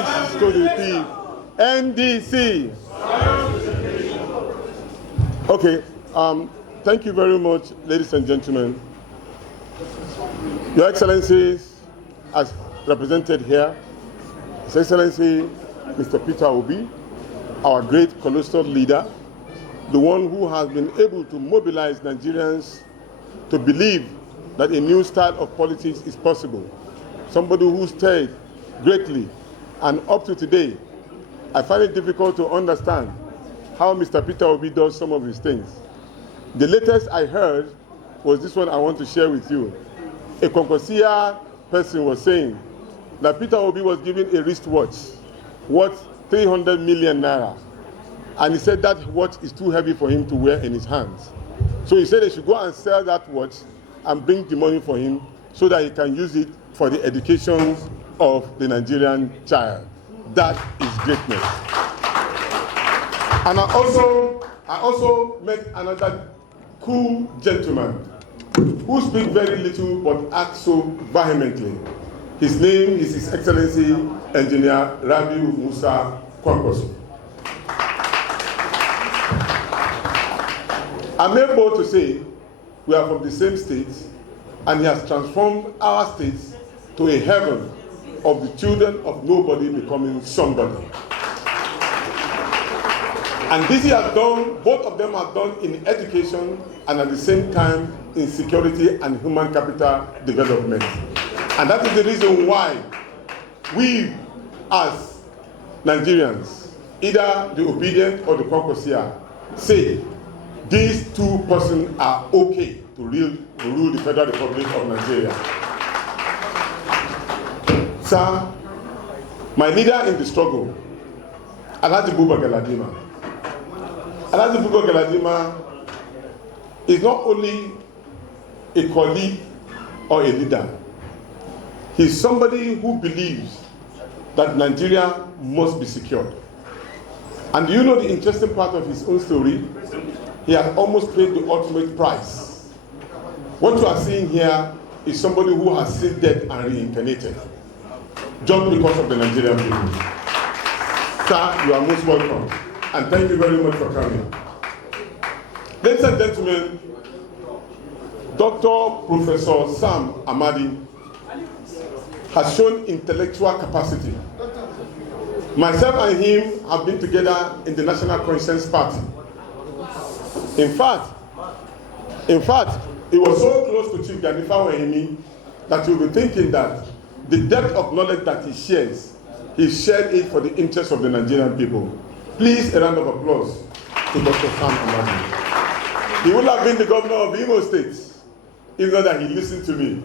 Justice to the thief. NDC. Okay, thank you very much, ladies and gentlemen. Your Excellencies, as represented here, His Excellency Mr. Peter Obi, our great colossal leader, the one who has been able to mobilize Nigerians to believe that a new style of politics is possible, somebody who stayed greatly, and up to today, I find it difficult to understand how Mr. Peter Obi does some of his things. The latest I heard was this one I want to share with you. A Kwankwasiyya person was saying that Peter Obi was given a wristwatch worth 300 million naira. And he said that watch is too heavy for him to wear in his hands. So he said they should go and sell that watch and bring the money for him so that he can use it for the education of the Nigerian child. That is greatness. And I also met another cool gentleman who speaks very little but acts so vehemently. His name is His Excellency Engineer Rabiu Musa Kwankwasiyya. I'm able to say we are from the same state, and he has transformed our state to a heaven of the children of nobody becoming somebody. And this he has done, both of them have done in education and at the same time in security and human capital development. And that is the reason why we as Nigerians, either the Obidient or the Kwankwasiyya, say these two persons are okay to rule the Federal Republic of Nigeria. Sir, my leader in the struggle, Alhaji Buba Galadima. Alhaji Buba Galadima is not only a colleague or a leader. He's somebody who believes that Nigeria must be secured. And do you know the interesting part of his own story? He has almost paid the ultimate price. What you are seeing here is somebody who has seen death and reincarnated, just because of the Nigerian people. Sir, you are most welcome, and thank you very much for coming. Ladies and gentlemen, Dr. Professor Sam Amadi has shown intellectual capacity. Myself and him have been together in the National Conscience Party. In fact, it was so close to Chief Ganifa Wahimi that you'll be thinking that the depth of knowledge that he shared it for the interest of the Nigerian people. Please, a round of applause to Dr. Sam Amadi. He would have been the governor of Imo State, if not that he listened to me.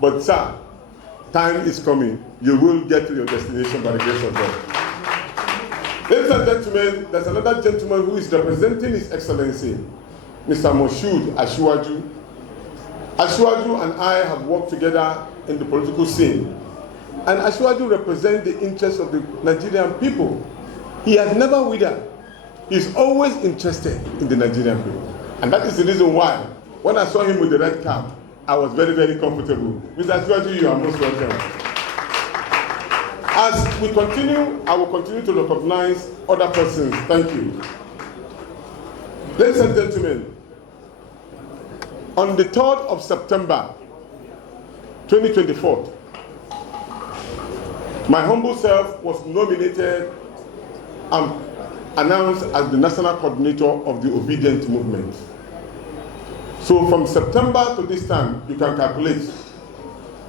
But sir, time is coming. You will get to your destination by the grace of God. Ladies and gentlemen, there's another gentleman who is representing His Excellency, Mr. Moshood Asiwaju. Asiwaju and I have worked together in the political scene. And Asiwaju represents the interests of the Nigerian people. He has never withered. He's always interested in the Nigerian people. And that is the reason why, when I saw him with the red cap, I was very, very comfortable. Mr. Asiwaju, you are most welcome. As we continue, I will continue to recognize other persons. Thank you. Ladies and gentlemen, on the 3rd of September, 2024, my humble self was nominated and announced as the national coordinator of the Obedient movement. So from September to this time, you can calculate,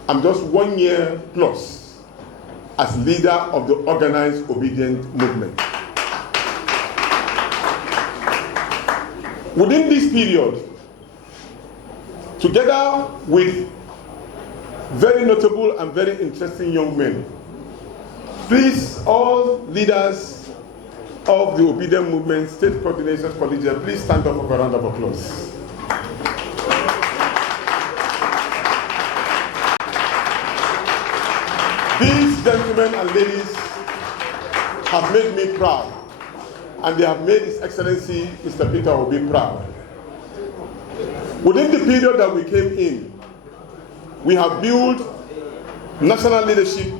I'm just 1 year plus as leader of the organized Obedient movement. Within this period, together with very notable and very interesting young men, please, all leaders of the Obedient movement, state coordinators, collegiate, please stand up for a round of applause. These gentlemen and ladies have made me proud, and they have made His Excellency Mr. Peter Obi proud. Within the period that we came in, we have built national leadership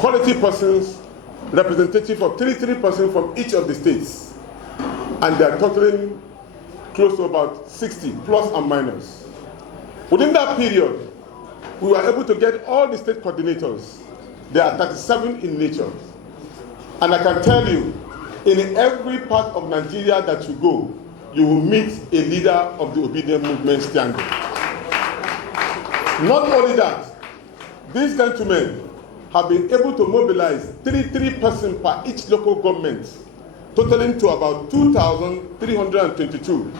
quality persons, representative of 33 persons from each of the states. And they are totaling close to about 60, plus and minus. Within that period, we were able to get all the state coordinators. There are 37 in nature. And I can tell you, in every part of Nigeria that you go, you will meet a leader of the Obidient movement standing. Not only that, these gentlemen have been able to mobilize 33 persons per each local government, totaling to about 2,322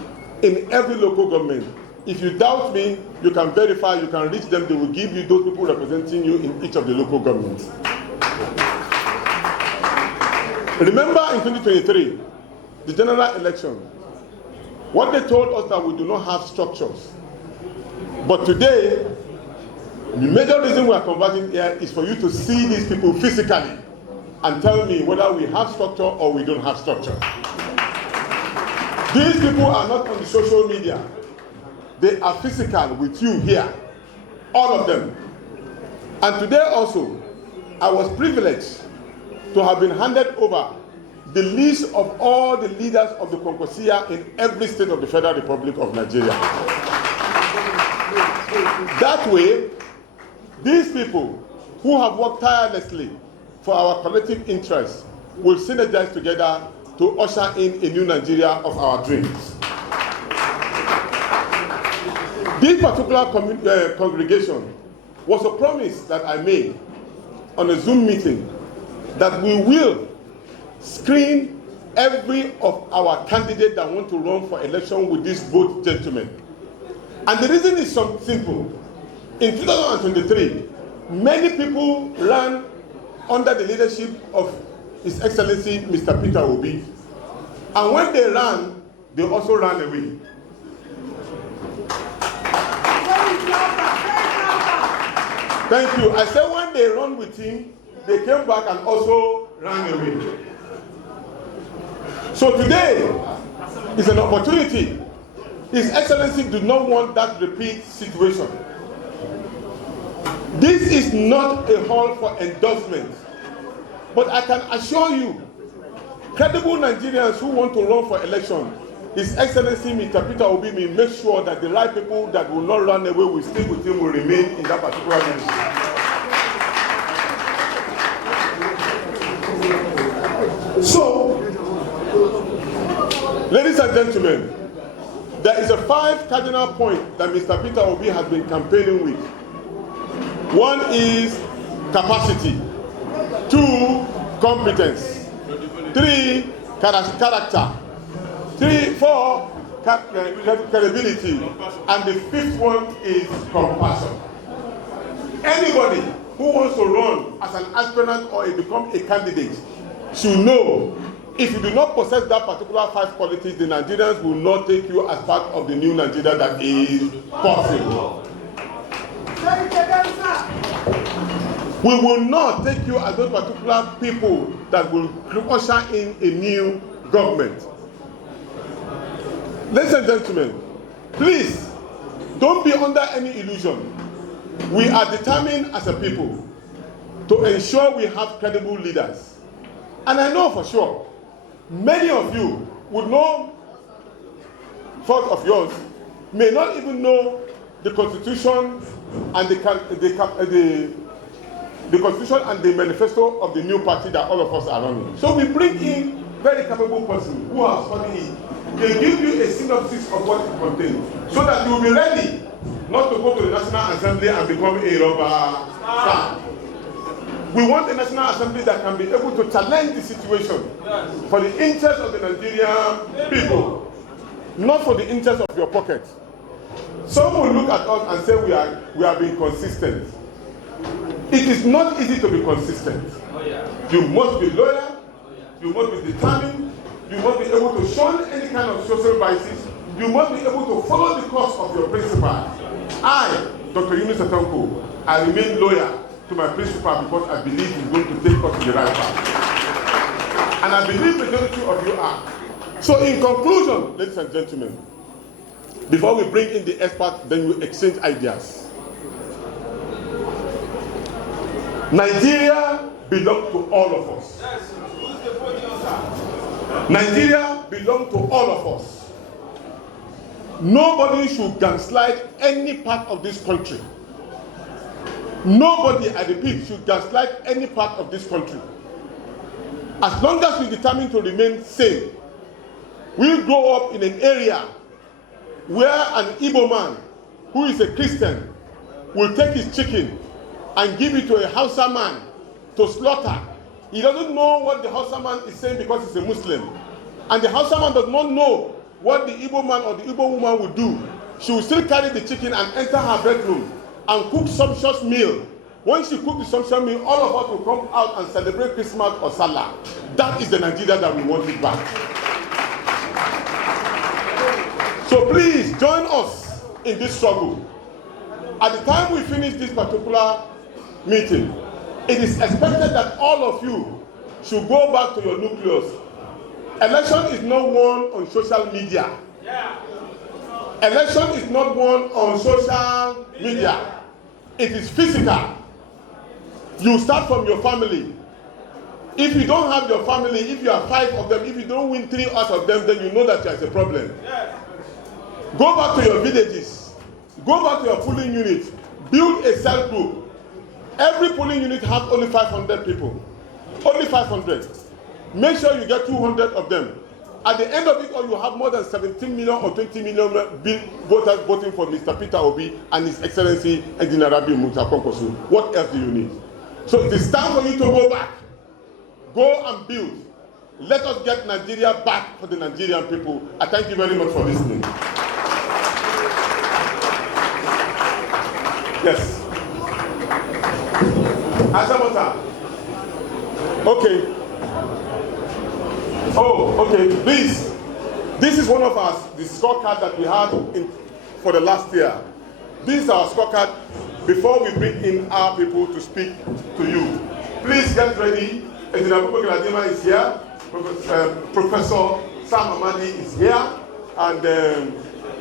in every local government. If you doubt me, you can verify, you can reach them, they will give you those people representing you in each of the local governments. Remember in 2023, the general election, what they told us that we do not have structures. But today, the major reason we are conversing here is for you to see these people physically and tell me whether we have structure or we don't have structure. These people are not on the social media. They are physical with you here, all of them. And today also, I was privileged to have been handed over the list of all the leaders of the Kwankwasiyya in every state of the Federal Republic of Nigeria. That way, these people who have worked tirelessly for our collective interests will synergize together to usher in a new Nigeria of our dreams. This particular congregation was a promise that I made on a Zoom meeting that we will screen every of our candidates that want to run for election with these both gentlemen. And the reason is simple. In 2023, many people ran under the leadership of His Excellency Mr. Peter Obi. And when they ran, they also ran away. Thank you. I said when they ran with him, they came back and also ran away. So today is an opportunity. His Excellency do not want that repeat situation. This is not a hall for endorsement, but I can assure you, credible Nigerians who want to run for election, His Excellency Mr. Peter Obi will make sure that the right people that will not run away will stay with him will remain in that particular ministry. So, ladies and gentlemen, there is a 5 cardinal points that Mr. Peter Obi has been campaigning with. One is capacity, 2, competence, 3, character, 4, credibility, and the 5th one is compassion. Anybody who wants to run as an aspirant or become a candidate should know if you do not possess that particular 5 qualities, the Nigerians will not take you as part of the new Nigeria that is possible. We will not take you as those particular people that will usher in a new government. Ladies and gentlemen, please don't be under any illusion. We are determined as a people to ensure we have credible leaders. And I know for sure, many of you would know, fault of yours, may not even know the Constitution and the Constitution and the manifesto of the new party that all of us are running. So we bring in very capable person who has studied it. They give you a synopsis of what it contains, so that you will be ready not to go to the National Assembly and become a rubber stamp. We want a National Assembly that can be able to challenge the situation for the interest of the Nigerian people, not for the interest of your pocket. Some will look at us and say we are being consistent. It is not easy to be consistent. You must be loyal, you must be determined, you must be able to shun any kind of social vices, you must be able to follow the course of your principal. I, Dr. Yunusa Tanko, I remain loyal to my principal because I believe he's going to take us to the right path. And I believe the majority of you are. So in conclusion, ladies and gentlemen, before we bring in the experts, then we exchange ideas. Nigeria belongs to all of us. Nigeria belongs to all of us. Nobody should gaslight any part of this country. Nobody, I repeat, should gaslight any part of this country. As long as we determine to remain sane, we grow up in an area where an Igbo man who is a Christian will take his chicken and give it to a Hausa man to slaughter. He doesn't know what the Hausa man is saying because he's a Muslim. And the Hausa man does not know what the Igbo man or the Igbo woman will do. She will still carry the chicken and enter her bedroom and cook sumptuous meal. When she cooks the sumptuous meal, all of us will come out and celebrate Christmas or Salah. That is the Nigeria that we want it back. So please join us in this struggle. At the time we finish this particular meeting, it is expected that all of you should go back to your nucleus. Election is not won on social media. Election is not won on social media. It is physical. You start from your family. If you don't have your family, if you have 5 of them, if you don't win 3 out of them, then you know that there's a problem. Go back to your villages. Go back to your polling unit. Build a cell group. Every polling unit has only 500 people. Only 500. Make sure you get 200 of them. At the end of it all, you have more than 17 million or 20 million voters voting for Mr. Peter Obi and His Excellency Engineer Kwankwasiyya. What else do you need? So it is time for you to go back. Go and build. Let us get Nigeria back for the Nigerian people. I thank you very much for listening. Yes. Asamota. Okay. Oh, okay. Please. This is one of the scorecards that we had for the last year. This is our scorecard before we bring in our people to speak to you. Please get ready. Engineer Kwankwasiyya is here. Professor Sam Amadi is here. And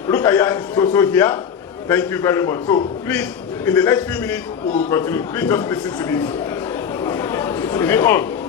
Rukaya is also here. Thank you very much. So please, in the next few minutes, we will continue. Please just listen to this. Is it on?